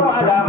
Oh, my God.